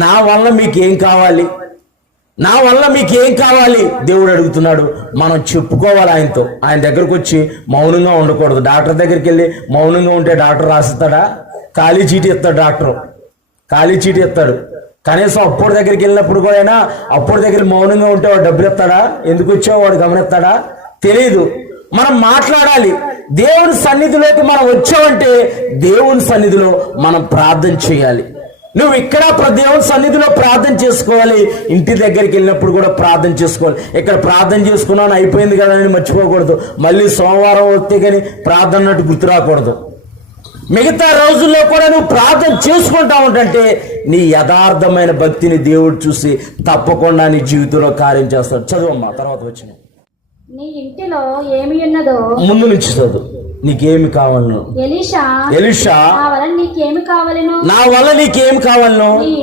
నా వల్ల మీకేం కావాలి, నా వల్ల మీకేం కావాలి దేవుడు అడుగుతున్నాడు. మనం చెప్పుకోవాలి ఆయనతో. ఆయన దగ్గరకు వచ్చి మౌనంగా ఉండకూడదు. డాక్టర్ దగ్గరికి వెళ్ళి మౌనంగా ఉంటే డాక్టర్ రాసిస్తాడా? ఖాళీ చీటీ ఇస్తాడు డాక్టరు, ఖాళీ చీటీ ఇస్తాడు. కనీసం అప్పుడు దగ్గరికి వెళ్ళినప్పుడు కూడా అప్పుడు దగ్గర మౌనంగా ఉంటే వాడు డబ్బులు ఇస్తాడా? ఎందుకు వచ్చావు వాడు గమనిస్తాడా? తెలియదు. మనం మాట్లాడాలి. దేవుని సన్నిధిలోకి మనం వచ్చామంటే దేవుని సన్నిధిలో మనం ప్రార్థన చేయాలి. నువ్వు ఇక్కడ దేవుని సన్నిధిలో ప్రార్థన చేసుకోవాలి. ఇంటి దగ్గరికి వెళ్ళినప్పుడు కూడా ప్రార్థన చేసుకోవాలి. ఇక్కడ ప్రార్థన చేసుకున్నాను అయిపోయింది కదా అని మర్చిపోకూడదు. మళ్ళీ సోమవారం వస్తే కానీ ప్రార్థన అన్నట్టు గుర్తు రాకూడదు. మిగతా రోజుల్లో కూడా నువ్వు ప్రార్థన చేసుకుంటా ఉంటే నీ యథార్థమైన భక్తిని దేవుడు చూసి తప్పకుండా నీ జీవితంలో కార్యం చేస్తాడు. చదువమ్మా, తర్వాత వచ్చిన నీ ఇంటిలో ఏమి ఉన్నదో ముందు నుంచి చదువు. నీకేమి కావాలను? ఎలీషా ఎలీషా నా వలన నీకేమి కావాలను? నా వల్ల నీకేమి కావాలను?